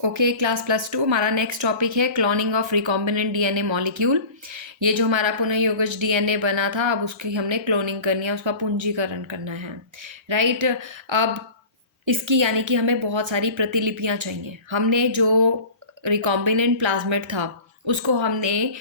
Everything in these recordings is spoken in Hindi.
ओके, क्लास +2 हमारा नेक्स्ट टॉपिक है cloning of recombinant DNA molecule. ये जो हमारा पुनःयोगज डीएनए बना था, अब उसकी हमने क्लोनिंग करनी है, उसका पूंजीकरण करना है, राइट। अब इसकी यानी कि हमें बहुत सारी प्रतिलिपियां चाहिए। हमने जो रिकॉम्बिनेंट प्लाज्मिड था उसको हमने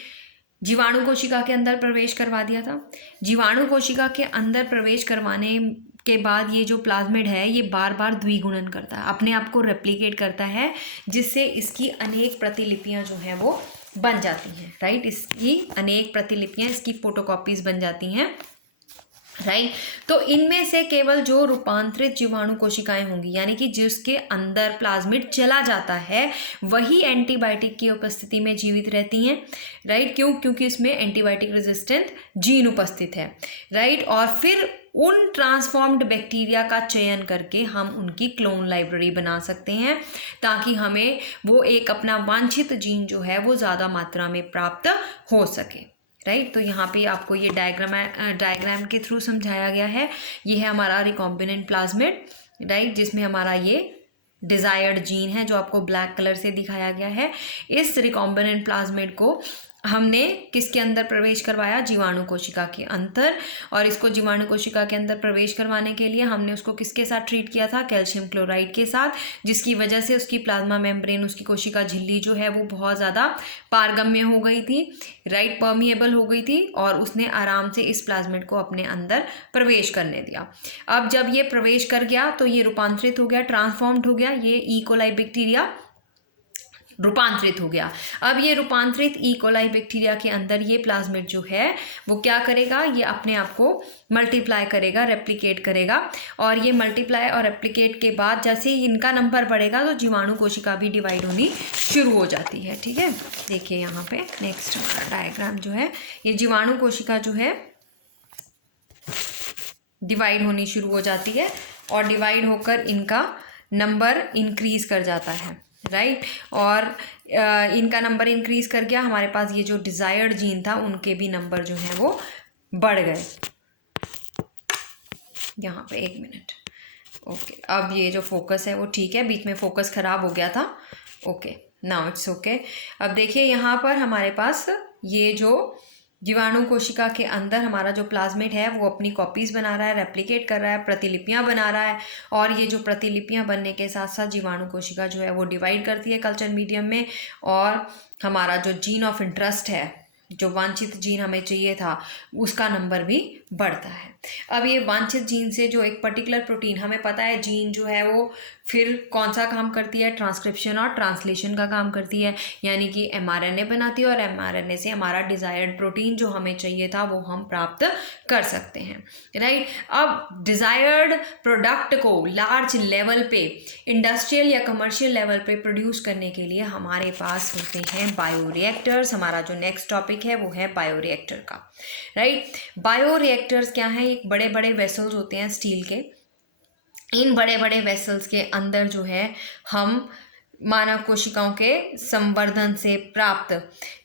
जीवाणु कोशिका के अंदर प्रवेश करवा दिया था। जीवाणु कोशिका के अंदर प्रवेश करवाने के बाद ये जो प्लाज्मिड है ये बार बार द्विगुणन करता है, अपने आप को रेप्लिकेट करता है, जिससे इसकी अनेक प्रतिलिपियां जो हैं वो बन जाती हैं, राइट। इसकी अनेक प्रतिलिपियां, इसकी फोटोकॉपीज बन जाती हैं, राइट। तो इनमें से केवल जो रूपांतरित जीवाणु कोशिकाएं होंगी, यानी कि जिसके अंदर प्लाज्मिड चला जाता है, वही एंटीबायोटिक की उपस्थिति में जीवित रहती हैं, राइट। क्योंकि इसमें एंटीबायोटिक रेजिस्टेंट जीन उपस्थित है, राइट। और फिर उन ट्रांसफॉर्म्ड बैक्टीरिया का चयन करके हम उनकी क्लोन लाइब्रेरी बना सकते हैं, ताकि हमें वो एक अपना वांछित जीन जो है वो ज़्यादा मात्रा में प्राप्त हो सके, राइट। तो यहाँ पे आपको ये डायग्राम के थ्रू समझाया गया है। ये है हमारा रिकॉम्बिनेंट प्लाज्मिड, राइट, जिसमें हमारा ये डिजायर्ड जीन है जो आपको ब्लैक कलर से दिखाया गया है। इस रिकॉम्बिनेंट प्लाज्मिड को हमने किसके अंदर प्रवेश करवाया? जीवाणु कोशिका के अंदर। और इसको जीवाणु कोशिका के अंदर प्रवेश करवाने के लिए हमने उसको किसके साथ ट्रीट किया था? कैल्शियम क्लोराइड के साथ, जिसकी वजह से उसकी प्लाज्मा मेम्ब्रेन, उसकी कोशिका झिल्ली जो है वो बहुत ज़्यादा पारगम्य हो गई थी, राइट, परमिएबल हो गई थी, और उसने आराम से इस प्लाज्मिड को अपने अंदर प्रवेश करने दिया। अब जब ये प्रवेश कर गया तो ये रूपांतरित हो गया, ट्रांसफॉर्म्ड हो गया, ये ई कोलाई बैक्टीरिया रूपांतरित हो गया। अब ये रूपांतरित ई कोलाई बैक्टीरिया के अंदर ये प्लाज्मिड जो है वो क्या करेगा? ये अपने आप को मल्टीप्लाई करेगा, रेप्लिकेट करेगा, और ये मल्टीप्लाई और रेप्लिकेट के बाद जैसे ही इनका नंबर बढ़ेगा तो जीवाणु कोशिका भी डिवाइड होनी शुरू हो जाती है, ठीक है। देखिए यहाँ पे नेक्स्ट हमारा डायग्राम जो है, ये जीवाणु कोशिका जो है डिवाइड होनी शुरू हो जाती है, और डिवाइड होकर इनका नंबर इंक्रीज कर जाता है, राइट। और इनका नंबर इंक्रीज कर गया, हमारे पास ये जो डिजायर्ड जीन था उनके भी नंबर जो हैं वो बढ़ गए। यहाँ पे 1 मिनट, ओके। अब ये जो फोकस है वो ठीक है, बीच में फोकस खराब हो गया था, ओके, नाउ इट्स ओके। अब देखिए यहाँ पर हमारे पास ये जो जीवाणु कोशिका के अंदर हमारा जो प्लाज्मिड है वो अपनी कॉपीज़ बना रहा है, रेप्लिकेट कर रहा है, प्रतिलिपियां बना रहा है, और ये जो प्रतिलिपियां बनने के साथ साथ जीवाणु कोशिका जो है वो डिवाइड करती है कल्चर मीडियम में, और हमारा जो जीन ऑफ इंटरेस्ट है, जो वांछित जीन हमें चाहिए था, उसका नंबर भी बढ़ता है। अब ये वांछित जीन से जो एक पर्टिकुलर प्रोटीन, हमें पता है जीन जो है वो फिर कौन सा काम करती है? ट्रांसक्रिप्शन और ट्रांसलेशन का काम करती है, यानी कि एमआरएनए बनाती है, और एमआरएनए से हमारा डिज़ायर्ड प्रोटीन जो हमें चाहिए था वो हम प्राप्त कर सकते हैं, राइट। अब डिज़ायर्ड प्रोडक्ट को लार्ज लेवल पे, इंडस्ट्रियल या कमर्शियल लेवल पे प्रोड्यूस करने के लिए हमारे पास होते हैं बायोरिएक्टर्स। हमारा जो नेक्स्ट टॉपिक है वो है बायोरिएक्टर का, राइट। बायोरिएक्टर्स क्या हैं? एक बड़े बड़े वेसल्स होते हैं स्टील के। इन बड़े बड़े वेसल्स के अंदर जो है हम मानव कोशिकाओं के संवर्धन से प्राप्त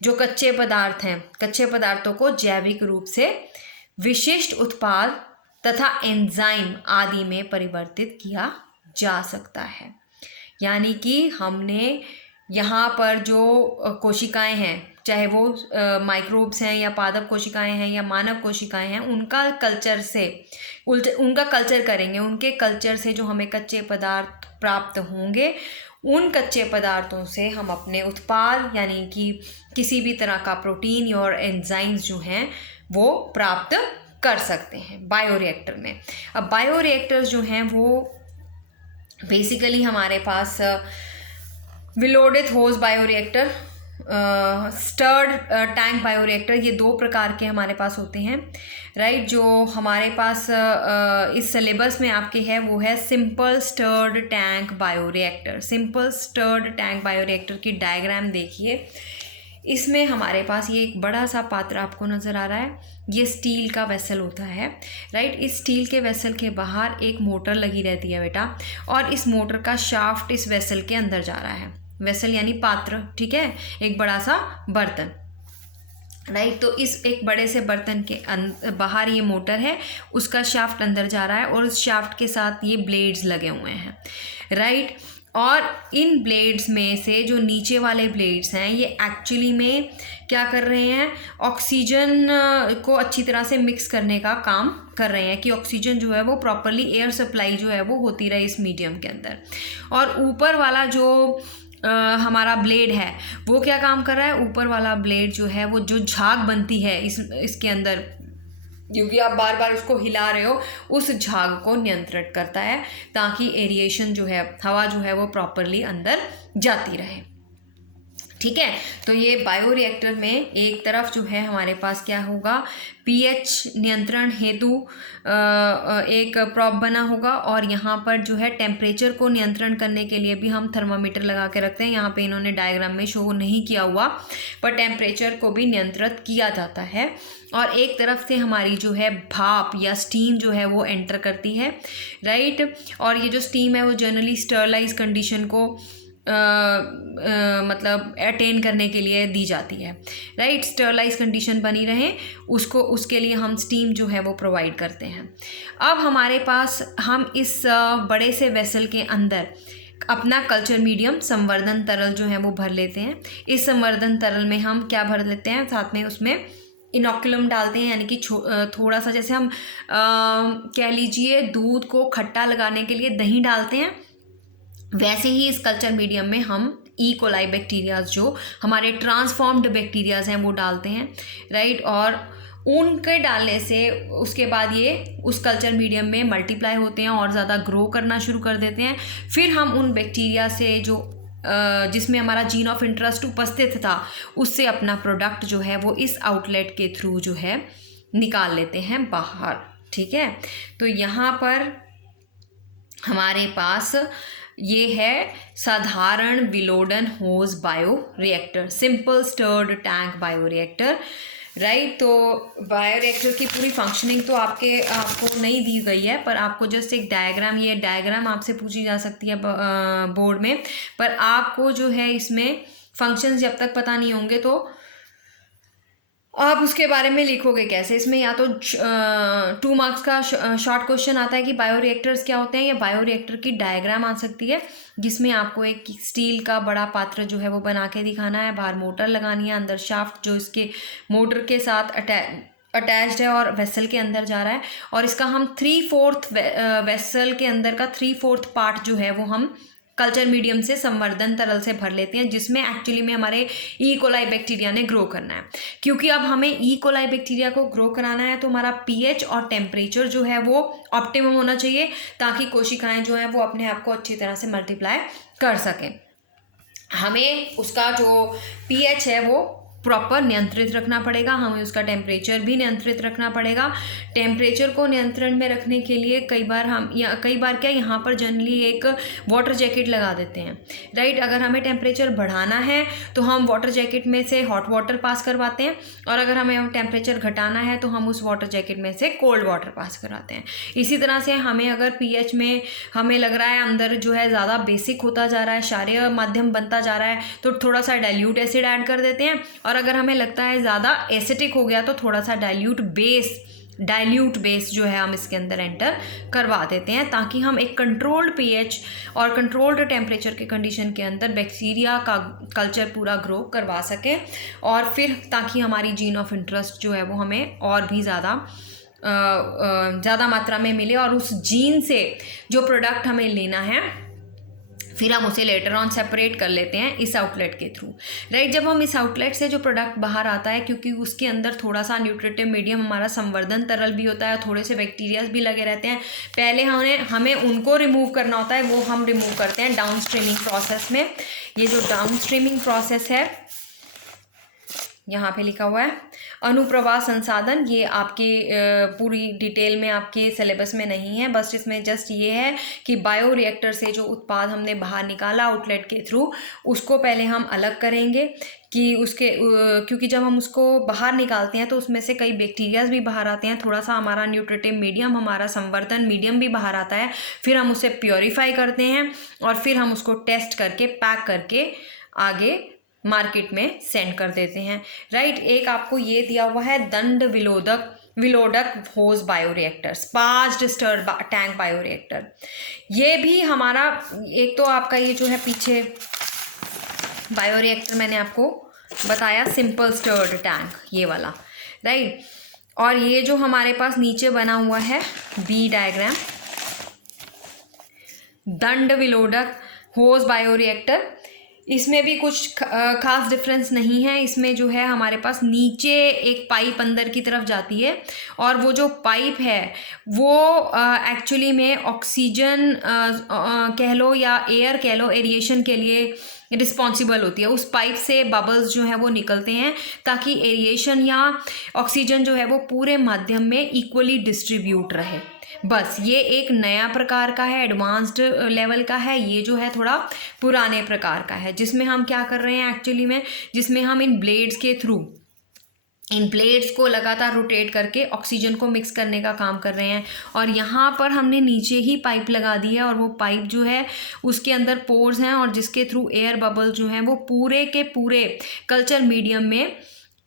जो कच्चे पदार्थ हैं, कच्चे पदार्थों को जैविक रूप से विशिष्ट उत्पाद तथा एंजाइम आदि में परिवर्तित किया जा सकता है। यानी कि हमने यहाँ पर जो कोशिकाएं हैं, चाहे वो माइक्रोब्स हैं या पादप कोशिकाएं हैं या मानव कोशिकाएं हैं, उनका कल्चर करेंगे। उनके कल्चर से जो हमें कच्चे पदार्थ प्राप्त होंगे, उन कच्चे पदार्थों से हम अपने उत्पाद यानी कि किसी भी तरह का प्रोटीन और एंजाइम्स जो हैं वो प्राप्त कर सकते हैं बायोरिएक्टर में। अब बायोरिएक्टर्स जो हैं वो बेसिकली हमारे पास विलोडेड होज बायोरिएक्टर, स्टर्ड टैंक बायोरिएक्टर, ये 2 प्रकार के हमारे पास होते हैं, राइट। जो हमारे पास इस सिलेबस में आपके है वो है simple stirred tank bioreactor. Simple stirred tank bioreactor की डायग्राम देखिए, इसमें हमारे पास ये एक बड़ा सा पात्र आपको नज़र आ रहा है, ये स्टील का वेसल होता है, राइट। इस स्टील के वेसल के बाहर एक मोटर लगी रहती है बेटा, और इस मोटर का शाफ्ट इस वेसल के अंदर जा रहा है। वेसल यानी पात्र, ठीक है, एक बड़ा सा बर्तन, राइट। तो इस एक बड़े से बर्तन के बाहर ये मोटर है, उसका शाफ्ट अंदर जा रहा है, और उस शाफ्ट के साथ ये ब्लेड्स लगे हुए हैं, राइट। और इन ब्लेड्स में से जो नीचे वाले ब्लेड्स हैं ये एक्चुअली में क्या कर रहे हैं, ऑक्सीजन को अच्छी तरह से मिक्स करने का काम कर रहे हैं कि ऑक्सीजन जो है वो प्रॉपरली एयर सप्लाई जो है वो होती रहे इस मीडियम के अंदर। और ऊपर वाला जो हमारा ब्लेड है वो क्या काम कर रहा है, ऊपर वाला ब्लेड जो है वो जो झाग बनती है इसके अंदर, क्योंकि आप बार बार उसको हिला रहे हो, उस झाग को नियंत्रित करता है ताकि एरिएशन जो है, हवा जो है वो प्रॉपरली अंदर जाती रहे। ठीक है, तो ये बायोरिएक्टर में एक तरफ जो है हमारे पास क्या होगा, पीएच नियंत्रण हेतु एक प्रॉब बना होगा, और यहाँ पर जो है टेम्परेचर को नियंत्रण करने के लिए भी हम थर्मामीटर लगा के रखते हैं। यहाँ पे इन्होंने डायग्राम में शो नहीं किया हुआ, पर टेम्परेचर को भी नियंत्रित किया जाता है। और एक तरफ से हमारी जो है भाप या स्टीम जो है वो एंटर करती है, राइट। और ये जो स्टीम है वो जनरली स्टरलाइज कंडीशन को मतलब अटेन करने के लिए दी जाती है, राइट। स्टरलाइज कंडीशन बनी रहे उसके लिए हम स्टीम जो है वो प्रोवाइड करते हैं। अब हमारे पास हम इस बड़े से वेसल के अंदर अपना कल्चर मीडियम संवर्धन तरल जो है वो भर लेते हैं। इस संवर्धन तरल में हम क्या भर लेते हैं, साथ में उसमें इनोकुलम डालते हैं, यानी कि थोड़ा सा, जैसे हम कह लीजिए दूध को खट्टा लगाने के लिए दही डालते हैं, वैसे ही इस कल्चर मीडियम में हम ई कोलाई बैक्टीरियाज जो हमारे ट्रांसफॉर्म्ड बैक्टीरियाज हैं वो डालते हैं, राइट। और उनके डालने से उसके बाद ये उस कल्चर मीडियम में मल्टीप्लाई होते हैं और ज़्यादा ग्रो करना शुरू कर देते हैं। फिर हम उन बैक्टीरिया से जो जिसमें हमारा जीन ऑफ इंटरेस्ट उपस्थित था उससे अपना प्रोडक्ट जो है वो इस आउटलेट के थ्रू जो है निकाल लेते हैं बाहर। ठीक है, तो यहाँ पर हमारे पास ये है साधारण विलोडन होज bioreactor, simple stirred tank bioreactor, right. तो बायो रिएक्टर की पूरी फंक्शनिंग तो आपको नहीं दी गई है, पर आपको जस्ट एक डायग्राम, ये डायग्राम आपसे पूछी जा सकती है बोर्ड में, पर आपको जो है इसमें फंक्शंस जब तक पता नहीं होंगे तो आप उसके बारे में लिखोगे कैसे। इसमें या तो 2 मार्क्स का शॉर्ट क्वेश्चन आता है कि बायोरिएक्टर्स क्या होते हैं, या बायोरिएक्टर की डायग्राम आ सकती है जिसमें आपको एक स्टील का बड़ा पात्र जो है वो बना के दिखाना है, बाहर मोटर लगानी है, अंदर शाफ्ट जो इसके मोटर के साथ अटैच्ड है और वेसल के अंदर जा रहा है, और इसका हम 3/4 वेसल के अंदर का 3/4 पार्ट जो है वो हम कल्चर मीडियम से संवर्धन तरल से भर लेते हैं, जिसमें एक्चुअली में हमारे ई कोलाई बैक्टीरिया ने ग्रो करना है। क्योंकि अब हमें ई कोलाई बैक्टीरिया को ग्रो कराना है तो हमारा पीएच और टेम्परेचर जो है वो ऑप्टिमम होना चाहिए, ताकि कोशिकाएं जो हैं वो अपने आप को अच्छी तरह से मल्टीप्लाई कर सकें। हमें उसका जो पीएच है वो प्रॉपर नियंत्रित रखना पड़ेगा, हमें उसका टेम्परेचर भी नियंत्रित रखना पड़ेगा। टेम्परेचर को नियंत्रण में रखने के लिए कई बार क्या यहाँ पर जनरली एक वाटर जैकेट लगा देते हैं, राइट। अगर हमें टेम्परेचर बढ़ाना है तो हम वाटर जैकेट में से हॉट वाटर पास करवाते हैं, और अगर हमें टेम्परेचर घटाना है तो हम उस वाटर जैकेट में से कोल्ड वाटर पास कराते हैं। इसी तरह से हमें अगर पीएच में हमें लग रहा है अंदर जो है ज़्यादा बेसिक होता जा रहा है, क्षारीय माध्यम बनता जा रहा है, तो थोड़ा सा डाइल्यूट एसिड ऐड कर देते हैं, और अगर हमें लगता है ज़्यादा एसिडिक हो गया तो थोड़ा सा डाइल्यूट बेस जो है हम इसके अंदर एंटर करवा देते हैं, ताकि हम एक कंट्रोल्ड पीएच और कंट्रोल्ड टेम्परेचर के कंडीशन के अंदर बैक्टीरिया का कल्चर पूरा ग्रो करवा सकें, और फिर ताकि हमारी जीन ऑफ इंटरेस्ट जो है वो हमें और भी ज़्यादा मात्रा में मिले, और उस जीन से जो प्रोडक्ट हमें लेना है फिर हम उसे लेटर ऑन सेपरेट कर लेते हैं इस आउटलेट के थ्रू, राइट। जब हम इस आउटलेट से जो प्रोडक्ट बाहर आता है, क्योंकि उसके अंदर थोड़ा सा न्यूट्रिटिव मीडियम हमारा संवर्धन तरल भी होता है, थोड़े से बैक्टीरियाज भी लगे रहते हैं, पहले हमें उनको रिमूव करना होता है, वो हम रिमूव करते हैं डाउन स्ट्रीमिंग प्रोसेस में। ये जो डाउन स्ट्रीमिंग प्रोसेस है यहाँ पे लिखा हुआ है अनुप्रवाह संसाधन, ये आपकी पूरी डिटेल में आपके सिलेबस में नहीं है, बस इसमें जस्ट ये है कि बायो रिएक्टर से जो उत्पाद हमने बाहर निकाला आउटलेट के थ्रू, उसको पहले हम अलग करेंगे कि क्योंकि जब हम उसको बाहर निकालते हैं तो उसमें से कई बैक्टीरियाज भी बाहर आते हैं, थोड़ा सा हमारा न्यूट्रिटिव मीडियम, हमारा संवर्धन मीडियम भी बाहर आता है, फिर हम उसे प्योरीफाई करते हैं और फिर हम उसको टेस्ट करके पैक करके आगे मार्केट में सेंड कर देते हैं, राइट। एक आपको ये दिया हुआ है दंड विलोधक विलोडक होज बायोरिएक्टर, स्पार्ज्ड स्टर्ड टैंक बायोरिएक्टर। ये भी हमारा एक तो आपका ये जो है पीछे बायोरिएक्टर मैंने आपको बताया सिंपल स्टर्ड टैंक, ये वाला, राइट। और ये जो हमारे पास नीचे बना हुआ है बी डायग्राम, दंड विलोडक होज बायोरिएक्टर, इसमें भी कुछ खास डिफरेंस नहीं है। इसमें जो है हमारे पास नीचे एक पाइप अंदर की तरफ जाती है और वो जो पाइप है वो एक्चुअली में ऑक्सीजन कह लो या एयर कह लो, एरिएशन के लिए रिस्पॉन्सिबल होती है। उस पाइप से बबल्स जो है वो निकलते हैं ताकि एरिएशन या ऑक्सीजन जो है वो पूरे माध्यम में इक्वली डिस्ट्रीब्यूट रहे। बस ये एक नया प्रकार का है, एडवांस्ड लेवल का है। ये जो है थोड़ा पुराने प्रकार का है, जिसमें हम क्या कर रहे हैं एक्चुअली में, जिसमें हम इन ब्लेड्स के थ्रू इन प्लेट्स को लगातार रोटेट करके ऑक्सीजन को मिक्स करने का काम कर रहे हैं। और यहाँ पर हमने नीचे ही पाइप लगा दी है और वो पाइप जो है उसके अंदर पोर्स हैं और जिसके थ्रू एयर बबल जो हैं वो पूरे के पूरे कल्चर मीडियम में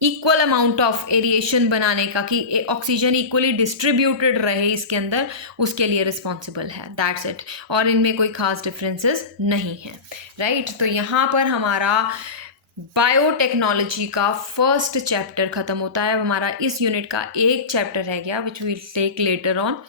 इक्वल अमाउंट ऑफ एरिएशन बनाने का, कि ऑक्सीजन इक्वली डिस्ट्रीब्यूटेड रहे इसके अंदर, उसके लिए रिस्पॉन्सिबल है। That's it. और इनमें कोई खास डिफरेंसेस नहीं है, राइट। तो यहाँ पर हमारा बायोटेक्नोलॉजी का फर्स्ट चैप्टर ख़त्म होता है। हमारा इस यूनिट का एक चैप्टर रह गया which will take later on.